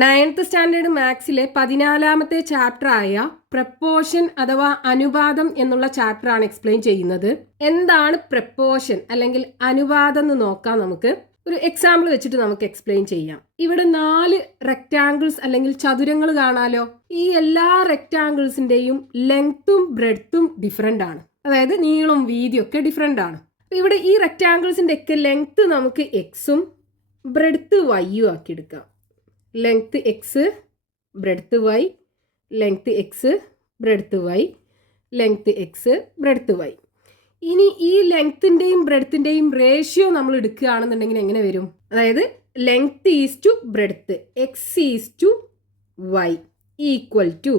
9th standard മാത്സിലെ 14ാമത്തെ chapter ആയ proportion അഥവാ അനുപാതം എന്നുള്ള ചാപ്റ്റർ ആണ് എക്സ്പ്ലെയിൻ ചെയ്യുന്നത്. എന്താണ് പ്രപ്പോഷൻ അല്ലെങ്കിൽ അനുപാതം എന്ന് നോക്കാം. നമുക്ക് ഒരു എക്സാമ്പിൾ വെച്ചിട്ട് നമുക്ക് എക്സ്പ്ലെയിൻ ചെയ്യാം. ഇവിടെ 4 റെക്റ്റാങ്കിൾസ് അല്ലെങ്കിൽ ചതുരങ്ങൾ കാണാലോ. ഈ എല്ലാ റെക്റ്റാങ്കിൾസിന്റെയും ലെങ്ത്തും ബ്രെഡ്ത്തും ഡിഫറെന്റ് ആണ്. അതായത് നീളവും വീതിയും ഒക്കെ ഡിഫറെന്റ് ആണ്. ഇവിടെ ഈ റെക്റ്റാങ്കിൾസിന്റെ ഒക്കെ ലെങ്ത്ത് നമുക്ക് എക്സും ബ്രെഡ്ത്ത് വൈയും ആക്കി എടുക്കാം. Length x, breadth y, length x, breadth y, length x, breadth y. ഇനി ഈ ലെങ്ത്തിൻ്റെയും ബ്രെഡ്ത്തിൻ്റെയും റേഷ്യോ നമ്മൾ എടുക്കുകയാണെന്നുണ്ടെങ്കിൽ എങ്ങനെ വരും? അതായത് length is to breadth, x is to y equal to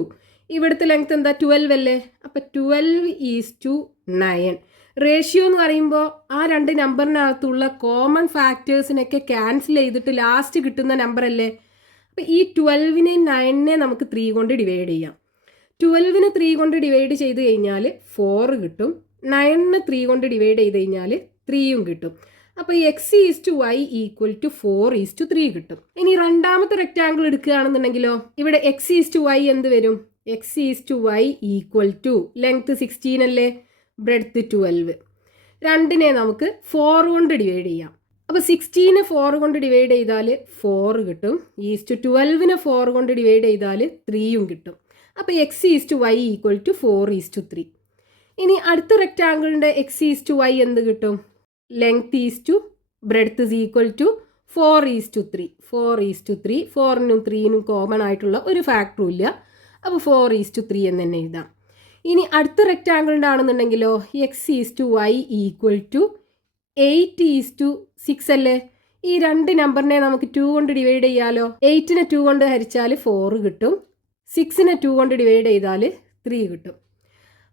ഇവിടുത്തെ ലെങ്ത് എന്താ? 12 അല്ലേ? അപ്പം 12 ഈസ് ടു 9. റേഷ്യോ എന്ന് പറയുമ്പോൾ ആ 2 നമ്പറിനകത്തുള്ള കോമൺ ഫാക്ടേഴ്സിനൊക്കെ ക്യാൻസൽ ചെയ്തിട്ട് ലാസ്റ്റ് കിട്ടുന്ന നമ്പർ അല്ലേ? അപ്പം ഈ 12നെ 9നെ നമുക്ക് 3 കൊണ്ട് ഡിവൈഡ് ചെയ്യാം. 12നെ 3 കൊണ്ട് ഡിവൈഡ് ചെയ്ത് കഴിഞ്ഞാൽ 4 കിട്ടും. 9നെ 3 കൊണ്ട് ഡിവൈഡ് ചെയ്ത് കഴിഞ്ഞാൽ 3യും കിട്ടും. അപ്പോൾ x is to y equal to 4 is to 3 കിട്ടും. ഇനി രണ്ടാമത്തെ റെക്റ്റാങ്കിൾ എടുക്കുകയാണെന്നുണ്ടെങ്കിലോ ഇവിടെ എക്സ് ഈസ് ടു വൈ എന്ത് വരും? X is to y equal to length 16 അല്ലേ, ബ്രെഡ്ത്ത് 12. 2നെ നമുക്ക് 4 കൊണ്ട് ഡിവൈഡ് ചെയ്യാം. അപ്പോൾ 16നെ 4 കൊണ്ട് ഡിവൈഡ് ചെയ്താൽ 4 കിട്ടും. ഈസ്റ്റ് 12നെ 4 കൊണ്ട് ഡിവൈഡ് ചെയ്താൽ 3യും കിട്ടും. അപ്പോൾ x is to y equal to 4 is to 3. ഇനി അടുത്ത റെക്റ്റാങ്കിളിൻ്റെ എക്സ് ഈസ് ടു വൈ എന്ത് കിട്ടും? Length is to breadth is equal to 4 is to 3. 4 is to 3. 4നും 3നും കോമൺ ആയിട്ടുള്ള ഒരു ഫാക്ടറും ഇല്ല. അപ്പോൾ 4 ഈസ് ടു 3 എന്ന് തന്നെ എഴുതാം. ഇനി അടുത്ത റെക്റ്റാങ്കിളിൻ്റെ ആണെന്നുണ്ടെങ്കിലോ x is to y equal to 8 is to 6 അല്ലേ? ഈ 2 നമ്പറിനെ നമുക്ക് 2 കൊണ്ട് ഡിവൈഡ് ചെയ്യാലോ. 8നെ 2 കൊണ്ട് ഹരിച്ചാൽ 4 കിട്ടും. 6നെ 2 കൊണ്ട് ഡിവൈഡ് ചെയ്താൽ 3 കിട്ടും.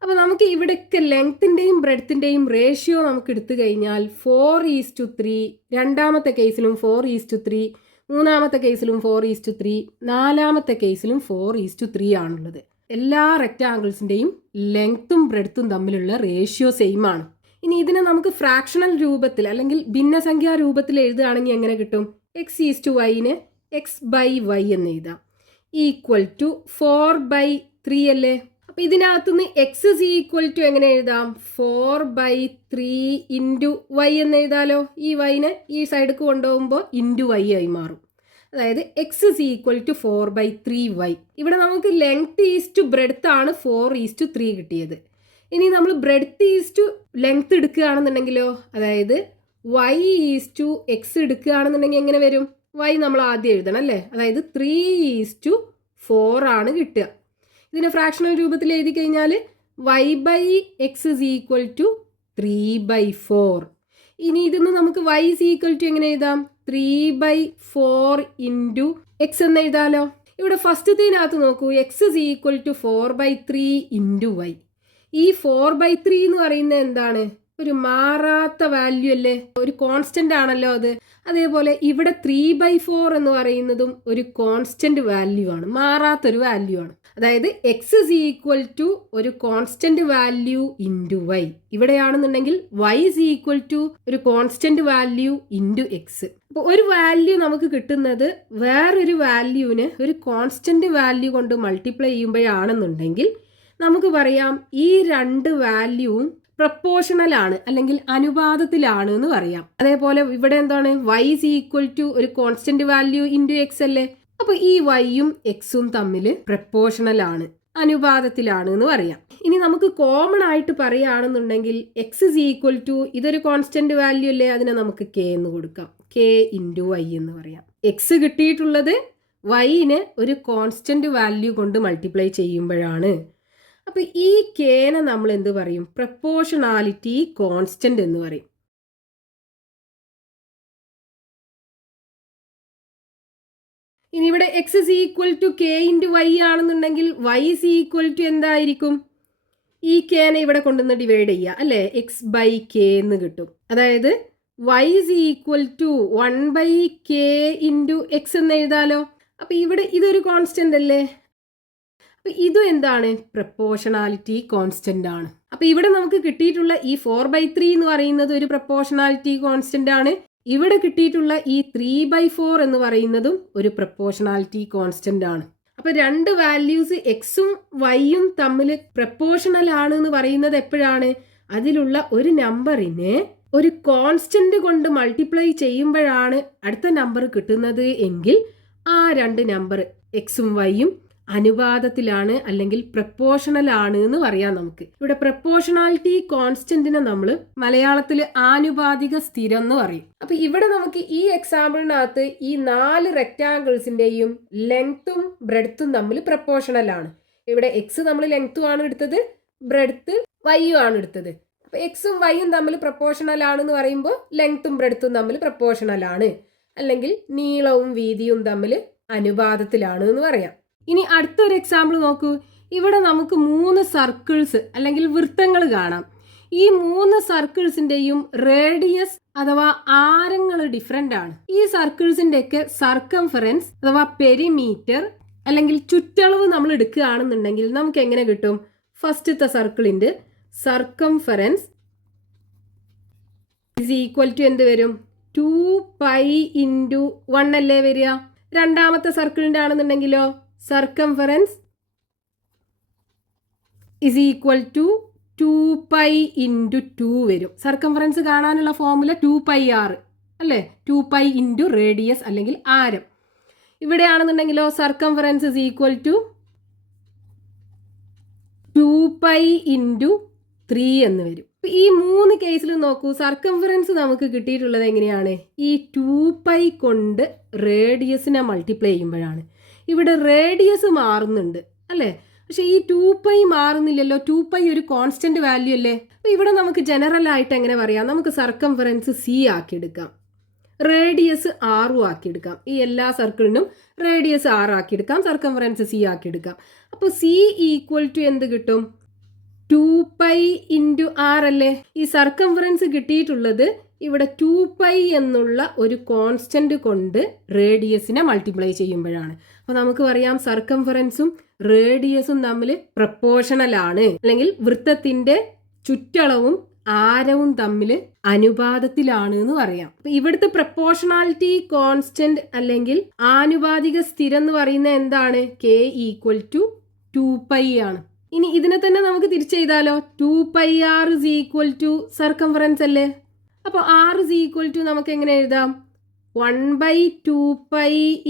അപ്പോൾ നമുക്ക് ഇവിടെയൊക്കെ ലെങ്ത്തിൻ്റെയും ബ്രെഡ്ത്തിൻ്റെയും റേഷ്യോ നമുക്ക് എടുത്തു കഴിഞ്ഞാൽ 4 ഈസ് ടു 3, രണ്ടാമത്തെ കേസിലും 4 ഈസ് ടു 3, മൂന്നാമത്തെ കേസിലും 4 ഈസ് ടു 3, നാലാമത്തെ കേസിലും 4 ഈസ് ടു 3 ആണുള്ളത്. എല്ലാ റെക്റ്റാങ്കിൾസിൻ്റെയും ലെങ്ത്തും ബ്രെഡ്ത്തും തമ്മിലുള്ള റേഷ്യോ സെയിം ആണ്. ഇനി ഇതിനെ നമുക്ക് ഫ്രാക്ഷണൽ രൂപത്തിൽ അല്ലെങ്കിൽ ഭിന്നസംഖ്യാ രൂപത്തിൽ എഴുതുകയാണെങ്കിൽ എങ്ങനെ കിട്ടും? എക്സ് ഈസ് ടു വൈനെ എക്സ് ബൈ വൈ എന്ന് എഴുതാം. ഈക്വൽ ടു 4/3 അല്ലേ? അപ്പം ഇതിനകത്തുനിന്ന് എക്സ് ഇസ് ഈക്വൽ ടു എങ്ങനെ എഴുതാം? 4/3 ഇൻറ്റു വൈ എന്ന് എഴുതാലോ. ഈ വൈനെ ഈ സൈഡിലേക്ക് കൊണ്ടുപോകുമ്പോൾ ഇൻറ്റു വൈ ആയി മാറും. അതായത് x is equal to 4/3y. ഇവിടെ നമുക്ക് ലെങ്ത് ഈസ് ടു ബ്രെഡ്ത്ത് ആണ് 4 ഈസ് ടു 3 കിട്ടിയത്. ഇനി നമ്മൾ ബ്രെഡ്ത്ത് ഈസ് ടു ലെങ്ത് എടുക്കുകയാണെന്നുണ്ടെങ്കിലോ, അതായത് വൈ ഈസ് ടു എക്സ് എടുക്കുകയാണെന്നുണ്ടെങ്കിൽ എങ്ങനെ വരും? വൈ നമ്മൾ ആദ്യം എഴുതണം അല്ലേ? അതായത് 3 ഈസ് ടു 4 ആണ് കിട്ടുക. ഇതിനെ ഫ്രാക്ഷണൽ രൂപത്തിൽ എഴുതി കഴിഞ്ഞാൽ y by x is equal to 3/4. ഇനി ഇതിന്ന് നമുക്ക് വൈ ഇസ് ഈക്വൽ ടു എങ്ങനെ എഴുതാം? 3/4 ഇൻറ്റു എക്സ് എന്ന് എഴുതാലോ. ഇവിടെ ഫസ്റ്റത്തേനകത്ത് നോക്കൂ, x is equal to 4/3 into y. ഈ 4/3 എന്ന് പറയുന്നത് എന്താണ്? ഒരു മാറാത്ത വാല്യൂ അല്ലേ, ഒരു കോൺസ്റ്റന്റ് ആണല്ലോ അത്. അതേപോലെ ഇവിടെ 3/4 എന്ന് പറയുന്നതും ഒരു കോൺസ്റ്റന്റ് വാല്യൂ ആണ്, മാറാത്തൊരു വാല്യൂ ആണ്. അതായത് എക്സ് ഇസ് ഈക്വൽ ടു ഒരു കോൺസ്റ്റന്റ് വാല്യൂ ഇൻറ്റു വൈ. ഇവിടെയാണെന്നുണ്ടെങ്കിൽ വൈ ഇസ് ഈക്വൽ ടു ഒരു കോൺസ്റ്റന്റ് വാല്യൂ ഇൻറ്റു എക്സ്. അപ്പോൾ ഒരു വാല്യൂ നമുക്ക് കിട്ടുന്നത് വേറൊരു വാല്യൂവിന് ഒരു കോൺസ്റ്റന്റ് വാല്യൂ കൊണ്ട് മൾട്ടിപ്ലൈ ചെയ്യുമ്പോഴാണെന്നുണ്ടെങ്കിൽ നമുക്ക് പറയാം ഈ 2 വാല്യൂവും പ്രപ്പോർഷണൽ ആണ് അല്ലെങ്കിൽ അനുപാതത്തിലാണ് എന്ന് പറയാം. അതേപോലെ ഇവിടെ എന്താണ്? വൈ ഇസ് ഈക്വൽ ടു ഒരു കോൺസ്റ്റന്റ് വാല്യൂ ഇൻറ്റു എക്സ് അല്ലേ? അപ്പൊ ഈ വൈയും എക്സും തമ്മിൽ പ്രപ്പോർഷണൽ ആണ്, അനുപാതത്തിലാണ് എന്ന് പറയാം. ഇനി നമുക്ക് കോമൺ ആയിട്ട് പറയുകയാണെന്നുണ്ടെങ്കിൽ എക്സ് ഇസ് ഈക്വൽ ടു ഇതൊരു കോൺസ്റ്റന്റ് വാല്യൂ അല്ലേ, അതിനെ നമുക്ക് കെ എന്ന് കൊടുക്കാം. കെ ഇൻറ്റു വൈ എന്ന് പറയാം. എക്സ് കിട്ടിയിട്ടുള്ളത് വൈനെ ഒരു കോൺസ്റ്റന്റ് വാല്യൂ കൊണ്ട് മൾട്ടിപ്ലൈ ചെയ്യുമ്പോഴാണ്. അപ്പോൾ ഈ കേനെ നമ്മൾ എന്ത് പറയും? പ്രപ്പോർഷണാലിറ്റി കോൺസ്റ്റന്റ് എന്ന് പറയും. ഇനി ഇവിടെ x is equal to k into y ആണെന്നുണ്ടെങ്കിൽ വൈ ഇസ് ഈക്വൽ ടു എന്തായിരിക്കും? ഈ കേനെ ഇവിടെ കൊണ്ടുവന്ന് ഡിവൈഡ് ചെയ്യുക അല്ലേ, എക്സ് ബൈ കെ എന്ന് കിട്ടും. അതായത് y is equal to 1/k into x എന്ന് എഴുതാലോ. അപ്പോൾ ഇവിടെ ഇതൊരു കോൺസ്റ്റന്റ് അല്ലേ, അപ്പോൾ ഇതും എന്താണ്? പ്രപ്പോർഷണാലിറ്റി കോൺസ്റ്റന്റ് ആണ്. അപ്പോൾ ഇവിടെ നമുക്ക് കിട്ടിയിട്ടുള്ള ഈ 4/3 എന്ന് പറയുന്നത് ഒരു പ്രപ്പോർഷണാലിറ്റി കോൺസ്റ്റന്റ് ആണ്. ഇവിടെ കിട്ടിയിട്ടുള്ള ഈ 3/4 എന്ന് പറയുന്നതും ഒരു പ്രപ്പോർഷണാലിറ്റി കോൺസ്റ്റന്റ് ആണ്. അപ്പൊ രണ്ട് വാല്യൂസ് എക്സും വൈയും തമ്മിൽ പ്രപ്പോർഷണൽ ആണ് എന്ന് പറയുന്നത് എപ്പോഴാണ്? അതിലുള്ള ഒരു നമ്പറിനെ ഒരു കോൺസ്റ്റന്റ് കൊണ്ട് മൾട്ടിപ്ലൈ ചെയ്യുമ്പോഴാണ് അടുത്ത നമ്പർ കിട്ടുന്നത് എങ്കിൽ ആ രണ്ട് നമ്പർ എക്സും വൈയും അനുപാതത്തിലാണ് അല്ലെങ്കിൽ പ്രപ്പോർഷണൽ ആണ് എന്ന് പറയാം നമുക്ക്. ഇവിടെ പ്രപ്പോർഷണാലിറ്റി കോൺസ്റ്റന്റിനെ നമ്മൾ മലയാളത്തിൽ ആനുപാതിക സ്ഥിരം എന്ന് പറയും. അപ്പൊ ഇവിടെ നമുക്ക് ഈ എക്സാമ്പിളിനകത്ത് ഈ 4 റെക്റ്റാങ്കിൾസിന്റെയും ലെങ്ത്തും ബ്രെഡ്ത്തും തമ്മിൽ പ്രപ്പോർഷണൽ ആണ്. ഇവിടെ എക്സ് നമ്മൾ ലെങ്ത്തും ആണ് എടുത്തത്, ബ്രെഡ്ത്ത് വൈയും ആണ് എടുത്തത്. അപ്പൊ എക്സും വൈയും തമ്മിൽ പ്രപ്പോർഷണൽ ആണെന്ന് പറയുമ്പോൾ ലെങ്ത്തും ബ്രെഡ്ത്തും തമ്മിൽ പ്രപ്പോർഷണൽ ആണ്, അല്ലെങ്കിൽ നീളവും വീതിയും തമ്മിൽ അനുപാതത്തിലാണ് എന്ന് പറയാം. ഇനി അടുത്തൊരു എക്സാമ്പിൾ നോക്കൂ. ഇവിടെ നമുക്ക് 3 സർക്കിൾസ് അല്ലെങ്കിൽ വൃത്തങ്ങൾ കാണാം. ഈ 3 സർക്കിൾസിന്റെയും റേഡിയസ് അഥവാ ആരങ്ങൾ ഡിഫറെന്റ് ആണ്. ഈ സർക്കിൾസിന്റെ ഒക്കെ സർക്കംഫറൻസ് അഥവാ പെരിമീറ്റർ അല്ലെങ്കിൽ ചുറ്റളവ് നമ്മൾ എടുക്കുകയാണെന്നുണ്ടെങ്കിൽ നമുക്ക് എങ്ങനെ കിട്ടും? ഫസ്റ്റത്തെ സർക്കിളിന്റെ സർക്കംഫറൻസ് ഇസ് ഈക്വൽ ടു എന്ത് വരും? 2π × 1 അല്ലേ വരിക. രണ്ടാമത്തെ സർക്കിളിന്റെ ആണെന്നുണ്ടെങ്കിലോ സർക്കംഫറൻസ് ഇസ് ഈക്വൽ ടു 2π × 2 വരും. സർക്കംഫറൻസ് കാണാനുള്ള ഫോർമുല 2πr അല്ലേ, 2π × റേഡിയസ് അല്ലെങ്കിൽ ആരം. ഇവിടെയാണെന്നുണ്ടെങ്കിലോ സർക്കംഫറൻസ് ഇസ് ഈക്വൽ ടു 2π × 3 എന്ന് വരും. ഈ 3 കേസിൽ നോക്കൂ, സർക്കംഫറൻസ് നമുക്ക് കിട്ടിയിട്ടുള്ളത് എങ്ങനെയാണ്? ഈ 2π കൊണ്ട് റേഡിയസിനെ മൾട്ടിപ്ലൈ ചെയ്യുമ്പോഴാണ്. ഇവിടെ റേഡിയസ് മാറുന്നുണ്ട് അല്ലേ, പക്ഷെ ഈ 2π മാറുന്നില്ലല്ലോ. 2π ഒരു കോൺസ്റ്റന്റ് വാല്യൂ അല്ലേ. അപ്പൊ ഇവിടെ നമുക്ക് ജനറൽ ആയിട്ട് എങ്ങനെ പറയാം? നമുക്ക് സർക്കംഫറൻസ് സി ആക്കിയെടുക്കാം, റേഡിയസ് ആറും ആക്കിയെടുക്കാം. ഈ എല്ലാ സർക്കിളിനും റേഡിയസ് 6 ആക്കിയെടുക്കാം, സർക്കംഫറൻസ് സി ആക്കിയെടുക്കാം. അപ്പോൾ സി ഈക്വൽ ടു എന്ത് കിട്ടും? 2π × r അല്ലേ. ഈ സർക്കംഫറൻസ് കിട്ടിയിട്ടുള്ളത് ഇവിടെ 2π എന്നുള്ള ഒരു കോൺസ്റ്റന്റ് കൊണ്ട് റേഡിയസിനെ മൾട്ടിപ്ലൈ ചെയ്യുമ്പോഴാണ്. അപ്പോൾ നമുക്ക് പറയാം സർക്കംഫറൻസും റേഡിയസും തമ്മിൽ പ്രപ്പോർഷണൽ ആണ്, അല്ലെങ്കിൽ വൃത്തത്തിന്റെ ചുറ്റളവും ആരവും തമ്മിൽ അനുപാതത്തിലാണ് എന്ന് പറയാം. അപ്പൊ ഇവിടുത്തെ പ്രപ്പോർഷണാലിറ്റി കോൺസ്റ്റന്റ് അല്ലെങ്കിൽ ആനുപാതിക സ്ഥിരം എന്ന് പറയുന്നത് എന്താണ്? k ഈക്വൽ ടു 2π ആണ്. ഇനി ഇതിനെ തന്നെ നമുക്ക് തിരിച്ചെഴുതാലോ. 2πr is equal to circumference അല്ലേ. അപ്പോൾ r is equal to നമുക്ക് എങ്ങനെ എഴുതാം? 1/2π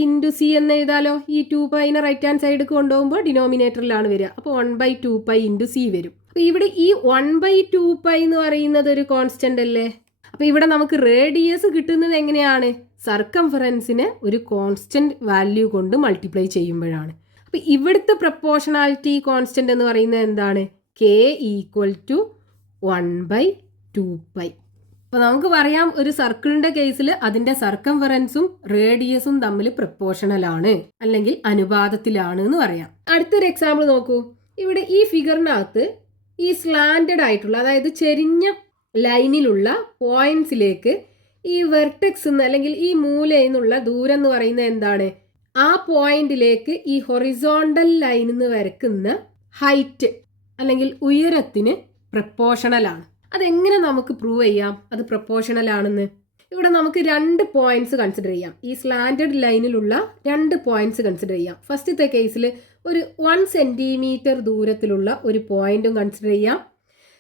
× c എന്ന് എഴുതാലോ. ഈ 2π റൈറ്റ് ഹാൻഡ് സൈഡ് കൊണ്ടുപോകുമ്പോൾ ഡിനോമിനേറ്ററിലാണ് വരിക. അപ്പോൾ 1/2π × c വരും. അപ്പോൾ ഇവിടെ ഈ 1/2π എന്ന് പറയുന്നത് ഒരു കോൺസ്റ്റന്റ് അല്ലേ. അപ്പോൾ ഇവിടെ നമുക്ക് റേഡിയസ് കിട്ടുന്നത് എങ്ങനെയാണ്? സർക്കംഫറൻസിനെ ഒരു കോൺസ്റ്റന്റ് വാല്യൂ കൊണ്ട് മൾട്ടിപ്ലൈ ചെയ്യുമ്പോഴാണ്. അപ്പോൾ ഇവിടുത്തെ പ്രപ്പോർഷണാലിറ്റി കോൺസ്റ്റന്റ് എന്ന് പറയുന്നത് എന്താണ്? k equal to 1/2π. അപ്പോൾ നമുക്ക് പറയാം ഒരു സർക്കിളിന്റെ കേസിൽ അതിന്റെ സർക്കംഫറൻസും റേഡിയസും തമ്മിൽ പ്രപ്പോർഷണൽ ആണ് അല്ലെങ്കിൽ അനുപാതത്തിലാണ് എന്ന് പറയാം. അടുത്തൊരു എക്സാമ്പിൾ നോക്കൂ. ഇവിടെ ഈ ഫിഗറിനകത്ത് ഈ സ്ലാൻഡഡ് ആയിട്ടുള്ള, അതായത് ചെരിഞ്ഞ ലൈനിലുള്ള പോയിന്റ്സിലേക്ക് ഈ വെർട്ടെക്സ് അല്ലെങ്കിൽ ഈ മൂലയിൽ നിന്നുള്ള ദൂരം എന്ന് പറയുന്നത് എന്താണ്? ആ പോയിന്റിലേക്ക് ഈ ഹൊറിസോണ്ടൽ ലൈനിൽ നിന്ന് വരക്കുന്ന ഹൈറ്റ് അല്ലെങ്കിൽ ഉയരത്തിന് പ്രപ്പോർഷണൽ ആണ്. അതെങ്ങനെ നമുക്ക് പ്രൂവ് ചെയ്യാം അത് പ്രപ്പോർഷണൽ ആണെന്ന്? ഇവിടെ നമുക്ക് 2 പോയിന്റ്സ് കൺസിഡർ ചെയ്യാം. ഈ സ്ലാൻഡഡ് ലൈനിലുള്ള 2 പോയിന്റ്സ് കൺസിഡർ ചെയ്യാം. ഫസ്റ്റത്തെ കേസിൽ ഒരു 1 സെന്റിമീറ്റർ ദൂരത്തിലുള്ള ഒരു പോയിന്റും കൺസിഡർ ചെയ്യാം.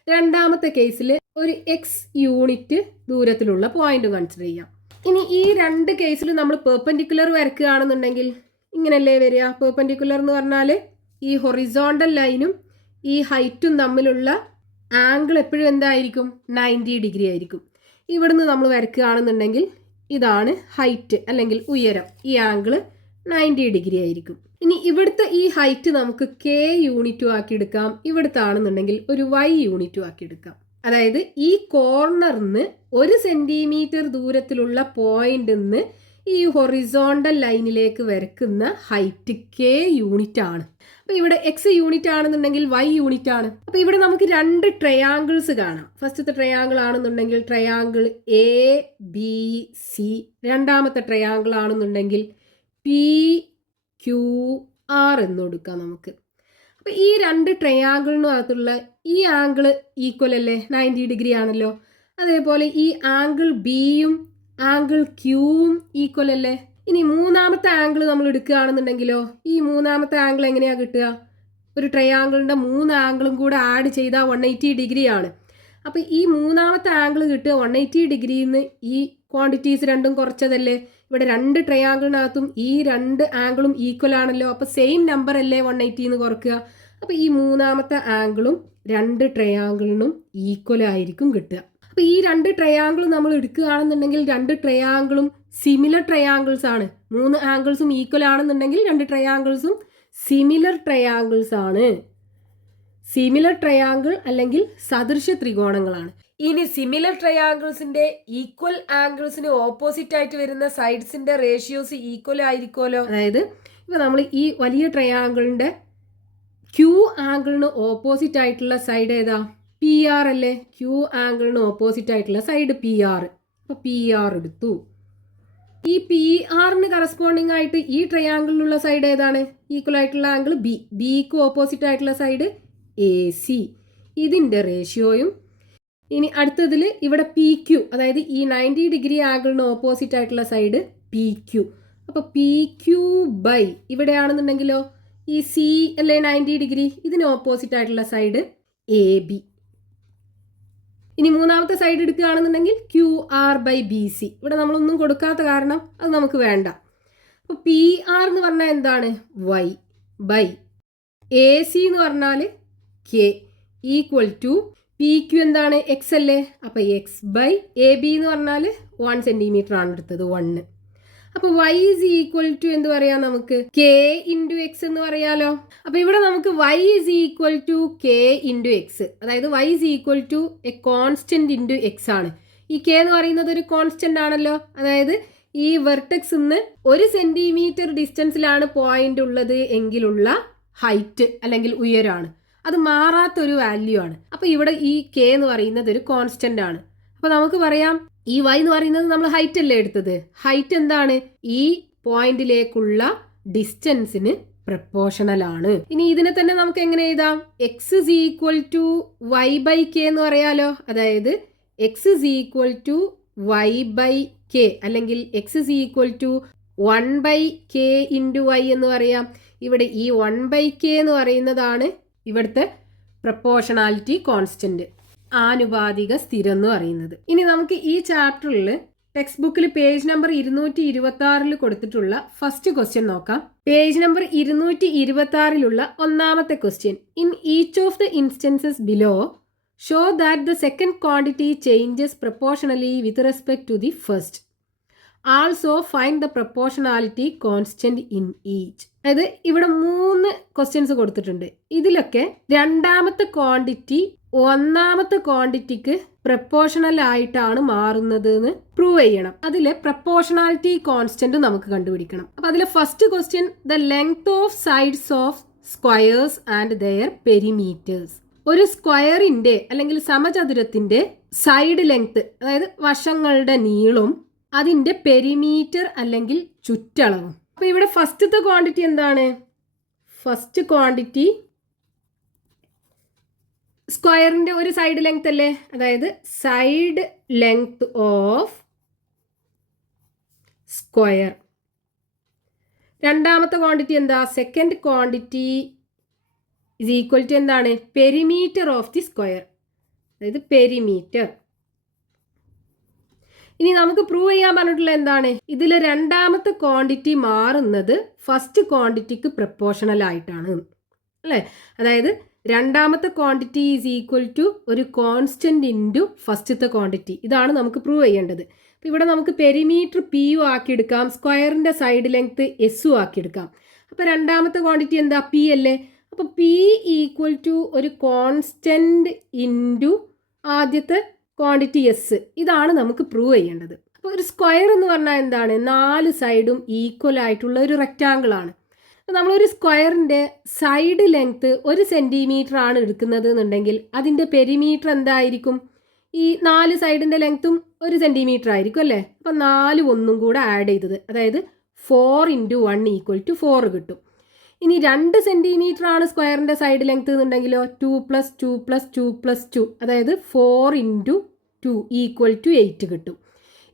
രണ്ടാമത്തെ കേസിൽ ഒരു എക്സ് യൂണിറ്റ് ദൂരത്തിലുള്ള പോയിന്റും കൺസിഡർ ചെയ്യാം. ഇനി ഈ 2 കേസിൽ നമ്മൾ പെർപെൻഡിക്കുലർ വരയ്ക്കുകയാണെന്നുണ്ടെങ്കിൽ ഇങ്ങനല്ലേ വരിക? പെർപെൻഡിക്കുലർ എന്ന് പറഞ്ഞാൽ ഈ ഹൊറിസോണ്ടൽ ലൈനും ഈ ഹൈറ്റും തമ്മിലുള്ള ആംഗിൾ എപ്പോഴും എന്തായിരിക്കും? 90 ഡിഗ്രി ആയിരിക്കും. ഇവിടുന്ന് നമ്മൾ വരയ്ക്കുകയാണെന്നുണ്ടെങ്കിൽ ഇതാണ് ഹൈറ്റ് അല്ലെങ്കിൽ ഉയരം. ഈ ആംഗിൾ 90 ഡിഗ്രി ആയിരിക്കും. ഇനി ഇവിടുത്തെ ഈ ഹൈറ്റ് നമുക്ക് k യൂണിറ്റും ആക്കി എടുക്കാം. ഇവിടുത്തെ ആണെന്നുണ്ടെങ്കിൽ ഒരു y യൂണിറ്റും ആക്കി എടുക്കാം. അതായത് ഈ കോർണറിന് 1 സെന്റിമീറ്റർ ദൂരത്തിലുള്ള പോയിന്റിൽ നിന്ന് ഈ ഹൊറിസോണ്ടൽ ലൈനിലേക്ക് വരക്കുന്ന ഹൈറ്റ് k യൂണിറ്റ് ആണ്. അപ്പോൾ ഇവിടെ എക്സ് യൂണിറ്റ് ആണെന്നുണ്ടെങ്കിൽ y യൂണിറ്റ് ആണ്. അപ്പോൾ ഇവിടെ നമുക്ക് 2 ട്രയാങ്കിൾസ് കാണാം. ഫസ്റ്റത്തെ ട്രയാങ്കിൾ ആണെന്നുണ്ടെങ്കിൽ ട്രയാങ്കിൾ ABC, രണ്ടാമത്തെ ട്രയാങ്കിൾ ആണെന്നുണ്ടെങ്കിൽ PQR എന്ന് കൊടുക്കാം നമുക്ക്. അപ്പോൾ ഈ 2 ട്രയാങ്കിളിനകത്തുള്ള ഈ ആംഗിൾ ഈക്വൽ അല്ലേ? 90 ഡിഗ്രി ആണല്ലോ. അതേപോലെ ഈ ആംഗിൾ ബിയും ആംഗിൾ ക്യൂവും ഈക്വൽ അല്ലേ? ഇനി മൂന്നാമത്തെ ആംഗിൾ നമ്മൾ എടുക്കുകയാണെന്നുണ്ടെങ്കിലോ, ഈ മൂന്നാമത്തെ ആംഗിൾ എങ്ങനെയാണ് കിട്ടുക? ഒരു ട്രയാങ്കിളിൻ്റെ 3 ആംഗിളും കൂടെ ആഡ് ചെയ്താൽ 180 ഡിഗ്രി ആണ്. അപ്പോൾ ഈ മൂന്നാമത്തെ ആംഗിൾ കിട്ടുക 180 ഡിഗ്രിയിൽ നിന്ന് ഈ ക്വാണ്ടിറ്റീസ് രണ്ടും കുറച്ചതല്ലേ? ഇവിടെ 2 ട്രയാങ്കിളിനകത്തും ഈ 2 ആംഗിളും ഈക്വൽ ആണല്ലോ. അപ്പോൾ സെയിം നമ്പർ അല്ലേ 180 എന്ന് കുറക്കുക. അപ്പോൾ ഈ മൂന്നാമത്തെ ആംഗിളും 2 ട്രയാങ്കിളിനും ഈക്വൽ ആയിരിക്കും കിട്ടുക. അപ്പോൾ ഈ 2 ട്രയാങ്കിളും നമ്മൾ എടുക്കുകയാണെന്നുണ്ടെങ്കിൽ 2 ട്രയാങ്കിളും സിമിലർ ട്രയാങ്കിൾസ് ആണ്. 3 ആംഗിൾസും ഈക്വൽ ആണെന്നുണ്ടെങ്കിൽ 2 ട്രയാങ്കിൾസും സിമിലർ ട്രയാങ്കിൾസ് ആണ്. സിമിലർ ട്രയാങ്കിൾ അല്ലെങ്കിൽ സദൃശ ത്രികോണങ്ങളാണ്. ഇനി സിമിലർ ട്രയാങ്കിൾസിന്റെ ഈക്വൽ ആംഗിൾസിന് ഓപ്പോസിറ്റ് ആയിട്ട് വരുന്ന സൈഡ്സിന്റെ റേഷ്യോസ് ഈക്വൽ ആയിരിക്കുമല്ലോ. അതായത് ഇപ്പൊ നമ്മൾ ഈ വലിയ ട്രയാങ്കിളിന്റെ ക്യൂ ആംഗിളിന് ഓപ്പോസിറ്റ് ആയിട്ടുള്ള സൈഡ് ഏതാ? പി ആർ അല്ലേ? ക്യൂ ആംഗിളിന് ഓപ്പോസിറ്റ് ആയിട്ടുള്ള സൈഡ് പി ആർ. അപ്പൊ പി ആർ എടുത്തു. ഈ പി ആറിന് കറസ്പോണ്ടിങ് ആയിട്ട് ഈ ട്രയാങ്കിളിലുള്ള സൈഡ് ഏതാണ്? ഈക്വൽ ആയിട്ടുള്ള ആംഗിൾ ബി. ബിക്ക് ഓപ്പോസിറ്റ് ആയിട്ടുള്ള സൈഡ് എ സി. ഇതിൻ്റെ റേഷ്യോയും. ഇനി അടുത്തതിൽ ഇവിടെ പി ക്യു, അതായത് ഈ 90 ഡിഗ്രി ആംഗിളിന് ഓപ്പോസിറ്റ് ആയിട്ടുള്ള സൈഡ് പി ക്യു. അപ്പോൾ പി ക്യു ബൈ ഇവിടെയാണെന്നുണ്ടെങ്കിലോ ഈ സി അല്ലേ 90 ഡിഗ്രി, ഇതിന് ഓപ്പോസിറ്റ് ആയിട്ടുള്ള സൈഡ് എ ബി. ഇനി മൂന്നാമത്തെ സൈഡ് എടുക്കുകയാണെന്നുണ്ടെങ്കിൽ Q R by B C. ഇവിടെ നമ്മളൊന്നും കൊടുക്കാത്ത കാരണം അത് നമുക്ക് വേണ്ട. അപ്പോൾ പി ആർ എന്ന് പറഞ്ഞാൽ എന്താണ്? വൈ ബൈ എ സി എന്ന് പറഞ്ഞാൽ k equal to p q എന്താണ്? എക്സ് അല്ലേ? അപ്പോൾ എക്സ് ബൈ എ ബി എന്ന് പറഞ്ഞാൽ 1 സെൻറ്റിമീറ്റർ ആണ് എടുത്തത്, 1. അപ്പോൾ വൈ ഈസ് ഈക്വൽ ടു എന്ത് പറയാം നമുക്ക്? കെ ഇൻറ്റു എക്സ് എന്ന് പറയാലോ. അപ്പോൾ ഇവിടെ നമുക്ക് y is equal to k into x, അതായത് y is equal to a constant into x ആണ്. ഈ കെ എന്ന് പറയുന്നത് ഒരു കോൺസ്റ്റന്റ് ആണല്ലോ. അതായത് ഈ വെർട്ടെക്സ് നിന്ന് 1 സെൻറ്റിമീറ്റർ ഡിസ്റ്റൻസിലാണ് പോയിന്റ് ഉള്ളത് എങ്കിലുള്ള ഹൈറ്റ് അല്ലെങ്കിൽ ഉയരമാണ്. അത് മാറാത്തൊരു വാല്യൂ ആണ്. അപ്പോൾ ഇവിടെ ഈ കെ എന്ന് പറയുന്നത് ഒരു കോൺസ്റ്റന്റ് ആണ്. അപ്പോൾ നമുക്ക് പറയാം ഈ വൈ എന്ന് പറയുന്നത് നമ്മൾ ഹൈറ്റ് അല്ലേ എടുത്തത്. ഹൈറ്റ് എന്താണ്? ഈ പോയിന്റിലേക്കുള്ള ഡിസ്റ്റൻസിന് പ്രപ്പോർഷണൽ ആണ്. ഇനി ഇതിനെ തന്നെ നമുക്ക് എങ്ങനെ എഴുതാം? X is equal to y by k എന്ന് പറയാലോ. അതായത് x is equal to y by k അല്ലെങ്കിൽ x is equal to 1 by k into y എന്ന് പറയാം. ഇവിടെ ഈ 1 ബൈ കെ എന്ന് പറയുന്നതാണ് ഇവിടുത്തെ പ്രപ്പോർഷണാലിറ്റി കോൺസ്റ്റന്റ്, ആനുപാതിക സ്ഥിരം എന്ന് പറയുന്നത്. ഇനി നമുക്ക് ഈ ചാപ്റ്ററിൽ ടെക്സ്റ്റ് ബുക്കിൽ പേജ് നമ്പർ 226 കൊടുത്തിട്ടുള്ള ഫസ്റ്റ് ക്വസ്റ്റ്യൻ നോക്കാം. പേജ് നമ്പർ 226 ഒന്നാമത്തെ question. In each of the instances below show that the second quantity changes proportionally with respect to the first. Also find the proportionality constant in each. അതായത് ഇവിടെ 3 questions കൊടുത്തിട്ടുണ്ട്. ഇതിലൊക്കെ രണ്ടാമത്തെ quantity ഒന്നാമത്തെ ക്വാണ്ടിറ്റിക്ക് proportional ആയിട്ടാണ് മാറുന്നത് എന്ന് പ്രൂവ് ചെയ്യണം. അതിലെ പ്രപ്പോർഷണാലിറ്റി കോൺസ്റ്റന്റ് നമുക്ക് കണ്ടുപിടിക്കണം. അപ്പൊ അതിലെ first question, the length of sides of squares and their perimeters. ഒരു സ്ക്വയറിന്റെ അല്ലെങ്കിൽ സമചതുരത്തിന്റെ സൈഡ് ലെങ്ത്, അതായത് വശങ്ങളുടെ നീളം, അതിന്റെ പെരിമീറ്റർ അല്ലെങ്കിൽ ചുറ്റളവും. അപ്പൊ ഇവിടെ ഫസ്റ്റത്തെ ക്വാണ്ടിറ്റി എന്താണ്? ഫസ്റ്റ് ക്വാണ്ടിറ്റി സ്ക്വയറിന്റെ ഒരു സൈഡ് ലെങ്ത് അല്ലേ, അതായത് സൈഡ് ലെങ്ത് ഓഫ് സ്ക്വയർ. രണ്ടാമത്തെ ക്വാണ്ടിറ്റി എന്താ? Second quantity is equal to എന്താണ്? പെരിമീറ്റർ ഓഫ് ദി സ്ക്വയർ, അതായത് പെരിമീറ്റർ. ഇനി നമുക്ക് പ്രൂവ് ചെയ്യാൻ പറഞ്ഞിട്ടുള്ള എന്താണ്? ഇതിൽ രണ്ടാമത്തെ ക്വാണ്ടിറ്റി മാറുന്നത് ഫസ്റ്റ് ക്വാണ്ടിറ്റിക്ക് പ്രപ്പോർഷണൽ ആയിട്ടാണ് അല്ലേ. അതായത് രണ്ടാമത്തെ ക്വാണ്ടിറ്റി ഈസ് ഈക്വൽ ടു ഒരു കോൺസ്റ്റന്റ് ഇൻറ്റു ഫസ്റ്റത്തെ ക്വാണ്ടിറ്റി. ഇതാണ് നമുക്ക് പ്രൂവ് ചെയ്യേണ്ടത്. അപ്പോൾ ഇവിടെ നമുക്ക് പെരിമീറ്റർ പി യു ആക്കിയെടുക്കാം, സ്ക്വയറിൻ്റെ സൈഡ് ലെങ്ത് എസ് യു ആക്കിയെടുക്കാം. അപ്പോൾ രണ്ടാമത്തെ ക്വാണ്ടിറ്റി എന്താ? പി അല്ലേ. അപ്പോൾ പി ഈക്വൽ ടു ഒരു കോൺസ്റ്റന്റ് ഇൻറ്റു ആദ്യത്തെ ക്വാണ്ടിറ്റി എസ്. ഇതാണ് നമുക്ക് പ്രൂവ് ചെയ്യേണ്ടത്. അപ്പോൾ ഒരു സ്ക്വയർ എന്ന് പറഞ്ഞാൽ എന്താണ്? 4 സൈഡും ഈക്വൽ ആയിട്ടുള്ള ഒരു റെക്റ്റാങ്കിൾ ആണ്. നമ്മളൊരു സ്ക്വയറിൻ്റെ സൈഡ് ലെങ്ത് 1 സെൻറ്റിമീറ്റർ ആണ് എടുക്കുന്നത് എന്നുണ്ടെങ്കിൽ അതിൻ്റെ പെരിമീറ്റർ എന്തായിരിക്കും? ഈ 4 സൈഡിൻ്റെ ലെങ്ത്തും 1 സെൻറ്റിമീറ്റർ ആയിരിക്കും അല്ലേ. അപ്പം 4 ഒന്നും കൂടെ ആഡ് ചെയ്തത്, അതായത് 4 × 1 ഈക്വൽ ടു 4 കിട്ടും. ഇനി 2 സെൻറ്റിമീറ്റർ ആണ് സ്ക്വയറിൻ്റെ സൈഡ് ലെങ്ത് എന്നുണ്ടെങ്കിലോ 2 + 2 + 2 + 2, അതായത് 4 × 2 ഈക്വൽ ടു 8 കിട്ടും.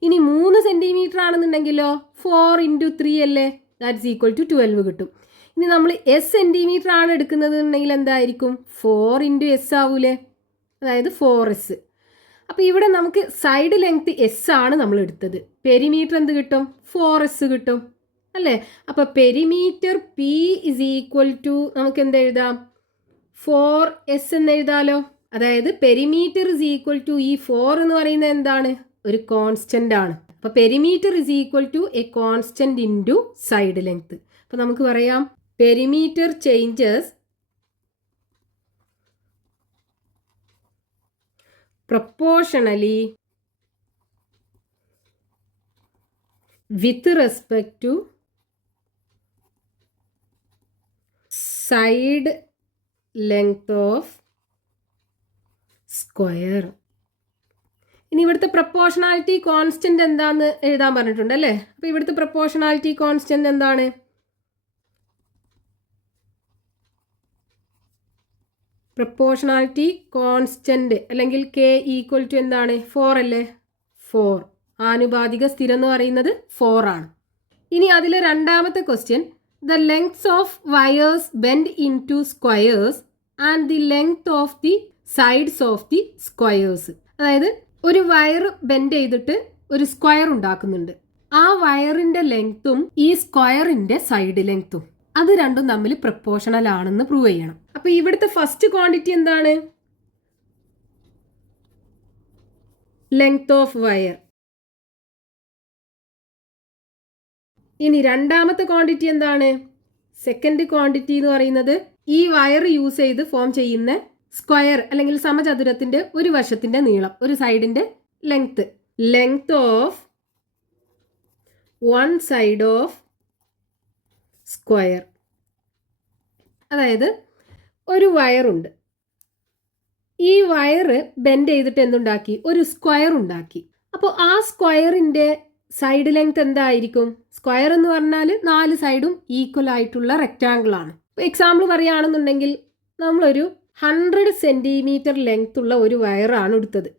ഇനി 3 സെൻറ്റിമീറ്റർ ആണെന്നുണ്ടെങ്കിലോ 4 × 3 അല്ലേ, ദാറ്റ്സ് ഈക്വൽ ടു 12 കിട്ടും. ഇനി നമ്മൾ എസ് സെൻറ്റിമീറ്റർ ആണ് എടുക്കുന്നത് എന്നുണ്ടെങ്കിൽ എന്തായിരിക്കും 4 × S ആവൂലേ, അതായത് 4S. അപ്പോൾ ഇവിടെ നമുക്ക് സൈഡ് ലെങ്ത് എസ് ആണ് നമ്മൾ എടുത്തത്, പെരിമീറ്റർ എന്ത് കിട്ടും 4S കിട്ടും അല്ലേ. അപ്പോൾ perimeter p is equal to നമുക്ക് എന്ത് എഴുതാം 4S എന്ന് എഴുതാലോ. അതായത് പെരിമീറ്റർ ഇസ് ഈക്വൽ ടു ഈ 4 എന്ന് പറയുന്നത് എന്താണ്, ഒരു കോൺസ്റ്റന്റ് ആണ്. അപ്പോൾ perimeter is equal to a constant into side length. അപ്പോൾ നമുക്ക് പറയാം perimeter changes proportionally with respect to side length of square. ഇനി ഇവിടുത്തെ പ്രപ്പോർഷണാലിറ്റി കോൺസ്റ്റന്റ് എന്താന്ന് എഴുതാൻ പറഞ്ഞിട്ടുണ്ട് അല്ലേ. അപ്പോൾ ഇവിടുത്തെ പ്രപ്പോർഷണാലിറ്റി കോൺസ്റ്റന്റ് എന്താണ്, പ്രപ്പോർഷണാലിറ്റി കോൺസ്റ്റന്റ് അല്ലെങ്കിൽ കെ ഈക്വൽ ടു എന്താണ് 4 അല്ലേ, 4. ആനുപാതിക സ്ഥിരം എന്ന് പറയുന്നത് 4 ആണ്. ഇനി അതിലെ രണ്ടാമത്തെ question, the lengths of wires bend into squares and the length of the sides of the squares. അതായത് ഒരു വയർ ബെൻഡ് ചെയ്തിട്ട് ഒരു സ്ക്വയർ ഉണ്ടാക്കുന്നുണ്ട്. ആ വയറിന്റെ ലെങ്ത്തും ഈ സ്ക്വയറിന്റെ സൈഡ് ലെങ്ത്തും അത് രണ്ടും തമ്മിൽ പ്രപ്പോർഷണൽ ആണെന്ന് പ്രൂവ് ചെയ്യണം. അപ്പൊ ഇവിടുത്തെ ഫസ്റ്റ് ക്വാണ്ടിറ്റി എന്താണ്, ലെങ്ത് ഓഫ് വയർ. ഇനി രണ്ടാമത്തെ ക്വാണ്ടിറ്റി എന്താണ്, സെക്കൻഡ് ക്വാണ്ടിറ്റി എന്ന് പറയുന്നത് ഈ വയർ യൂസ് ചെയ്ത് ഫോം ചെയ്യുന്ന സ്ക്വയർ അല്ലെങ്കിൽ സമചതുരത്തിന്റെ ഒരു വശത്തിന്റെ നീളം, ഒരു സൈഡിന്റെ length. Length of one side of square. അതായത് ഒരു വയറുണ്ട്, ഈ വയറ് ബെൻഡ് ചെയ്തിട്ട് എന്തുണ്ടാക്കി, ഒരു സ്ക്വയർ ഉണ്ടാക്കി. അപ്പോൾ ആ സ്ക്വയറിന്റെ സൈഡ് ലെങ്ത് എന്തായിരിക്കും, സ്ക്വയർ എന്ന് പറഞ്ഞാൽ 4 സൈഡും ഈക്വൽ ആയിട്ടുള്ള റെക്റ്റാങ്കിൾ ആണ്. ഇപ്പോൾ എക്സാമ്പിൾ പറയുകയാണെന്നുണ്ടെങ്കിൽ നമ്മളൊരു 100 സെൻറ്റിമീറ്റർ ലെങ്ത് ഉള്ള ഒരു വയറാണ് എടുത്തത്.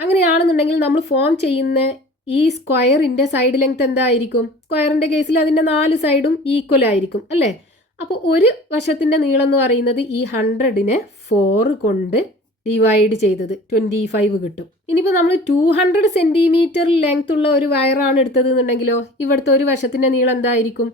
അങ്ങനെയാണെന്നുണ്ടെങ്കിൽ നമ്മൾ ഫോം ചെയ്യുന്ന ഈ സ്ക്വയറിന്റെ സൈഡ് ലെങ്ത് എന്തായിരിക്കും, സ്ക്വയറിന്റെ കേസിൽ അതിന്റെ 4 സൈഡും ഈക്വൽ ആയിരിക്കും അല്ലേ. അപ്പോൾ ഒരു വശത്തിന്റെ നീളം എന്ന് പറയുന്നത് ഈ 100നെ 4 കൊണ്ട് ഡിവൈഡ് ചെയ്തത് 25 കിട്ടും. ഇനിയിപ്പോൾ നമ്മൾ 200 സെൻറ്റിമീറ്റർ ലെങ്ത് ഉള്ള ഒരു വയറാണ് എടുത്തത് എന്നുണ്ടെങ്കിലോ ഇവിടുത്തെ ഒരു വശത്തിന്റെ നീളം എന്തായിരിക്കും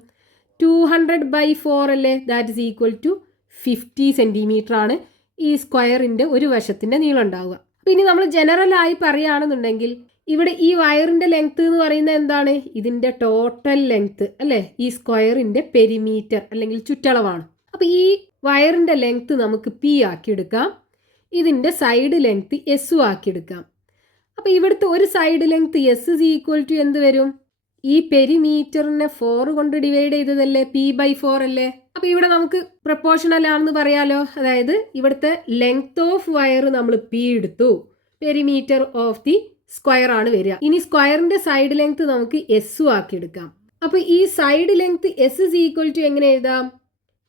200/4 അല്ലേ, that is equal to 50 centimetre ആണ് ഈ സ്ക്വയറിന്റെ ഒരു വശത്തിന്റെ നീളം ഉണ്ടാവുക. അപ്പോൾ ഇനി നമ്മൾ ജനറൽ ആയി പറയുകയാണെന്നുണ്ടെങ്കിൽ ഇവിടെ ഈ വയറിന്റെ ലെങ്ത് എന്ന് പറയുന്നത് എന്താണ്, ഇതിന്റെ ടോട്ടൽ ലെങ്ത് അല്ലേ, ഈ സ്ക്വയറിന്റെ പെരിമീറ്റർ അല്ലെങ്കിൽ ചുറ്റളവാണ്. അപ്പോൾ ഈ വയറിന്റെ ലെങ്ത് നമുക്ക് പി ആക്കിയെടുക്കാം, ഇതിന്റെ സൈഡ് ലെങ്ത് എസ് ആക്കിയെടുക്കാം. അപ്പോൾ ഇവിടുത്തെ ഒരു side length s is equal to എന്ത് വരും, ഈ പെരിമീറ്ററിനെ 4 കൊണ്ട് ഡിവൈഡ് ചെയ്തതല്ലേ, p/4 അല്ലേ. അപ്പോൾ ഇവിടെ നമുക്ക് പ്രപ്പോർഷണൽ ആണെന്ന് പറയാലോ. അതായത് ഇവിടുത്തെ ലെങ്ത് ഓഫ് വയർ നമ്മൾ പി എടുത്തു, പെരിമീറ്റർ ഓഫ് ദി സ്ക്വയർ ആണ് വരിക. ഇനി സ്ക്വയറിന്റെ സൈഡ് ലെങ്ത് നമുക്ക് എസ് ആക്കി എടുക്കാം. അപ്പോൾ ഈ side length s is equal to എങ്ങനെ എഴുതാം,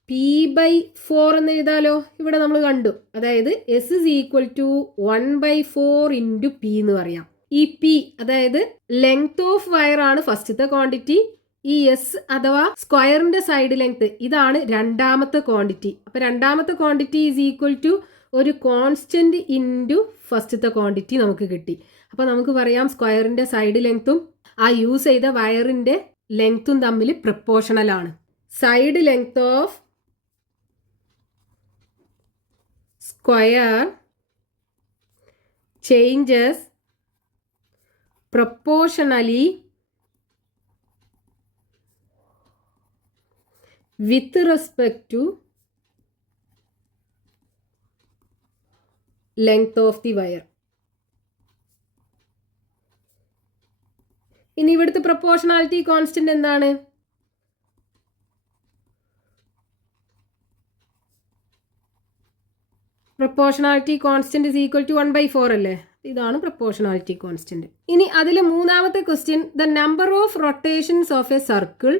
p/4 എന്ന് എഴുതാലോ. ഇവിടെ നമ്മൾ കണ്ടു, അതായത് s is equal to 1/4 × p എന്ന് പറയാം. ഈ പി അതായത് ലെങ്ത് ഓഫ് വയർ ആണ് ഫസ്റ്റത്തെ ക്വാണ്ടിറ്റി, ഈ എസ് അഥവാ സ്ക്വയറിന്റെ സൈഡ് ലെങ്ത് ഇതാണ് രണ്ടാമത്തെ ക്വാണ്ടിറ്റി. അപ്പോൾ രണ്ടാമത്തെ ക്വാണ്ടിറ്റി ഈസ് ഈക്വൽ ടു ഒരു കോൺസ്റ്റന്റ് ഇൻറ്റു ഫസ്റ്റത്തെ ക്വാണ്ടിറ്റി നമുക്ക് കിട്ടി. അപ്പോൾ നമുക്ക് പറയാം സ്ക്വയറിന്റെ സൈഡ് ലെങ്ത്തും ആ യൂസ് ചെയ്ത വയറിന്റെ ലെങ്ത്തും തമ്മിൽ പ്രപ്പോർഷണൽ ആണ്. Side length of square changes proportionally with respect to length of the wire. ഇനി ഇവിടുത്തെ പ്രപ്പോർഷണാലിറ്റി കോൺസ്റ്റന്റ് എന്താണ്, proportionality constant is equal to 1/4 അല്ലേ, ഇതാണ് പ്രപ്പോർഷണാലിറ്റി കോൺസ്റ്റന്റ്. ഇനി അതിലെ മൂന്നാമത്തെ question, the number of rotations of a circle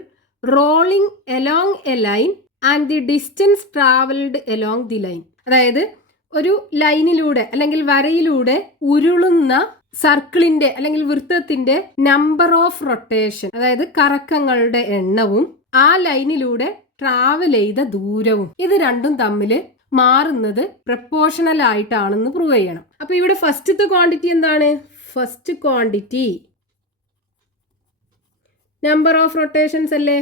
rolling along a line and the distance travelled along the line. അതായത് ഒരു ലൈനിലൂടെ അല്ലെങ്കിൽ വരയിലൂടെ ഉരുളുന്ന സർക്കിളിന്റെ അല്ലെങ്കിൽ വൃത്തത്തിന്റെ നമ്പർ ഓഫ് റൊട്ടേഷൻ, അതായത് കറക്കങ്ങളുടെ എണ്ണവും ആ ലൈനിലൂടെ ട്രാവൽ ചെയ്ത ദൂരവും, ഇത് രണ്ടും തമ്മിൽ മാറുന്നത് പ്രപ്പോർഷണൽ ആയിട്ടാണെന്ന് പ്രൂവ് ചെയ്യണം. അപ്പൊ ഇവിടെ ഫസ്റ്റത്തെ ക്വാണ്ടിറ്റി എന്താണ്? First quantity number of rotations അല്ലേ.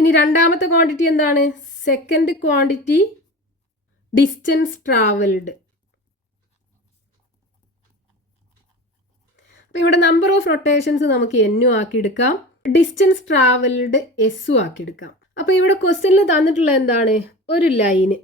ഇനി രണ്ടാമത്തെ ക്വാണ്ടിറ്റി എന്താണ്? Second quantity distance travelled. അപ്പൊ ഇവിടെ നമ്പർ ഓഫ് റൊട്ടേഷൻസ് നമുക്ക് എന്നും ആക്കിയെടുക്കാം, ഡിസ്റ്റൻസ് ട്രാവൽഡ് എസ്സും ആക്കിയെടുക്കാം. അപ്പൊ ഇവിടെ ക്വസ്റ്റ്യനിൽ തന്നിട്ടുള്ള എന്താണ്? ഒരു ലൈന്,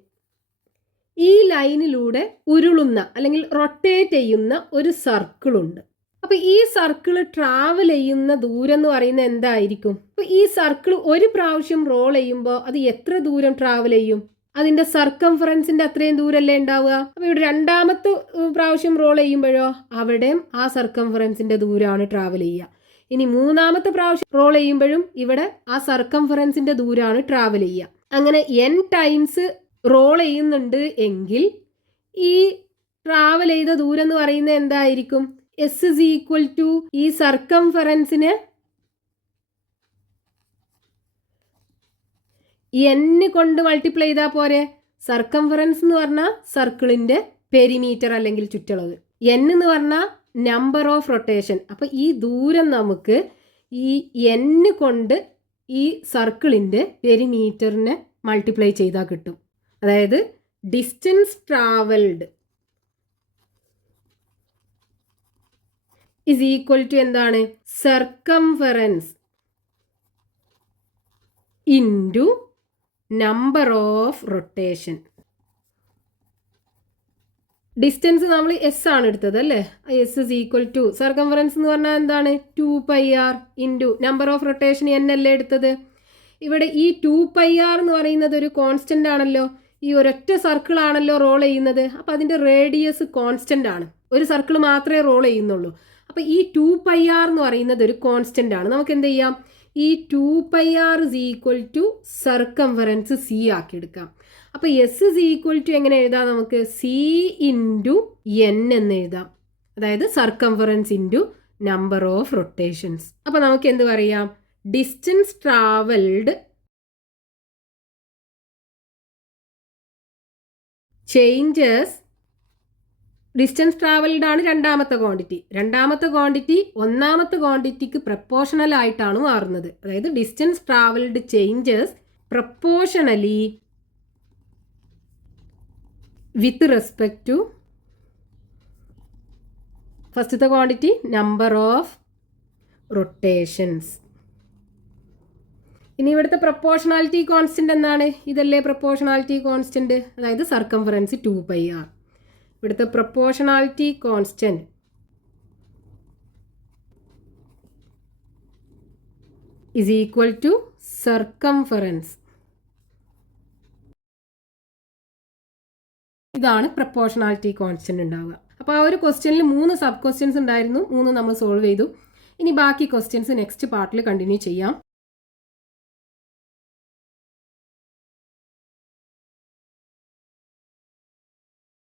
ഈ ലൈനിലൂടെ ഉരുളുന്ന അല്ലെങ്കിൽ റൊട്ടേറ്റ് ചെയ്യുന്ന ഒരു സർക്കിൾ ഉണ്ട്. അപ്പൊ ഈ സർക്കിൾ ട്രാവൽ ചെയ്യുന്ന ദൂരം എന്ന് പറയുന്നത് എന്തായിരിക്കും? അപ്പൊ ഈ സർക്കിൾ ഒരു പ്രാവശ്യം റോൾ ചെയ്യുമ്പോൾ അത് എത്ര ദൂരം ട്രാവൽ ചെയ്യും? അതിന്റെ സർക്കംഫറൻസിന്റെ അത്രയും ദൂരമല്ലേ ഉണ്ടാവുക. അപ്പൊ ഇവിടെ രണ്ടാമത്തെ പ്രാവശ്യം റോൾ ചെയ്യുമ്പോഴോ അവിടെയും ആ സർക്കംഫറൻസിന്റെ ദൂരമാണ് ട്രാവൽ ചെയ്യുക. ഇനി മൂന്നാമത്തെ പ്രാവശ്യം റോൾ ചെയ്യുമ്പോഴും ഇവിടെ ആ സർക്കംഫറൻസിന്റെ ദൂരമാണ് ട്രാവൽ ചെയ്യുക. അങ്ങനെ n ടൈംസ് റോൾ ചെയ്യുന്നുണ്ട് എങ്കിൽ ഈ ട്രാവൽ ചെയ്ത ദൂരം എന്ന് പറയുന്നത് എന്തായിരിക്കും? S is equal to ഈ സർക്കംഫറൻസിന് n കൊണ്ട് മൾട്ടിപ്ലൈ ചെയ്താൽ പോരെ. സർക്കംഫറൻസ് എന്ന് പറഞ്ഞാൽ സർക്കിളിന്റെ പെരിമീറ്റർ അല്ലെങ്കിൽ ചുറ്റളവ്, n എന്ന് പറഞ്ഞാൽ നമ്പർ ഓഫ് റൊട്ടേഷൻ. അപ്പൊ ഈ ദൂരം നമുക്ക് ഈ n കൊണ്ട് ഈ സർക്കിളിന്റെ പെരിമീറ്ററിനെ മൾട്ടിപ്ലൈ ചെയ്താൽ കിട്ടും. അതായത് distance travelled is equal to എന്താണ്? Circumference into number of rotation. Distance നമ്മൾ എസ് ആണ് എടുത്തത് അല്ലേ. S is equal to circumference എന്ന് പറഞ്ഞാൽ എന്താണ്? 2πr into number of rotation n അല്ലേ എടുത്തത്. ഇവിടെ ഈ 2πr എന്ന് പറയുന്നത് ഒരു കോൺസ്റ്റന്റ് ആണല്ലോ. ഈ ഒരൊറ്റ സർക്കിൾ ആണല്ലോ റോൾ ചെയ്യുന്നത്. അപ്പം അതിൻ്റെ റേഡിയസ് കോൺസ്റ്റന്റ് ആണ്. ഒരു സർക്കിൾ മാത്രമേ റോൾ ചെയ്യുന്നുള്ളൂ. അപ്പം ഈ 2πr എന്ന് പറയുന്നത് ഒരു കോൺസ്റ്റന്റ് ആണ്. നമുക്ക് എന്ത് ചെയ്യാം? ഈ 2πr is equal to circumference c ആക്കി എടുക്കാം. അപ്പം എസ് ഇസ് ഈക്വൽ ടു എങ്ങനെ എഴുതാം? നമുക്ക് സി ഇൻറ്റു എൻ എന്ന് എഴുതാം. അതായത് circumference into number of rotations. അപ്പം നമുക്ക് എന്ത് പറയാം? Distance travelled changes. Distance travelled ആണ് രണ്ടാമത്തെ ക്വാണ്ടിറ്റി. രണ്ടാമത്തെ ക്വാണ്ടിറ്റി ഒന്നാമത്തെ ക്വാണ്ടിറ്റിക്ക് പ്രപ്പോർഷണൽ ആയിട്ടാണ് മാറുന്നത്. അതായത് distance travelled changes proportionally with respect to ഫസ്റ്റത്തെ ക്വാണ്ടിറ്റി നമ്പർ ഓഫ് റൊട്ടേഷൻസ്. ഇനി ഇവിടുത്തെ പ്രപ്പോർഷണാലിറ്റി കോൺസ്റ്റന്റ് എന്താണ്? ഇതല്ലേ പ്രപ്പോർഷണാലിറ്റി കോൺസ്റ്റന്റ്, അതായത് സർക്കംഫറൻസ് 2πr. ഇവിടുത്തെ proportionality constant is equal to circumference. ഇതാണ് പ്രപ്പോർഷണാലിറ്റി കോൺസ്റ്റന്റ് ഉണ്ടാവുക. അപ്പോൾ ആ ഒരു ക്വസ്റ്റ്യനിൽ 3 സബ് ക്വസ്റ്റ്യൻസ് ഉണ്ടായിരുന്നു. 3 നമ്മൾ സോൾവ് ചെയ്തു. ഇനി ബാക്കി ക്വസ്റ്റ്യൻസ് നെക്സ്റ്റ് പാർട്ടിൽ കണ്ടിന്യൂ ചെയ്യാം.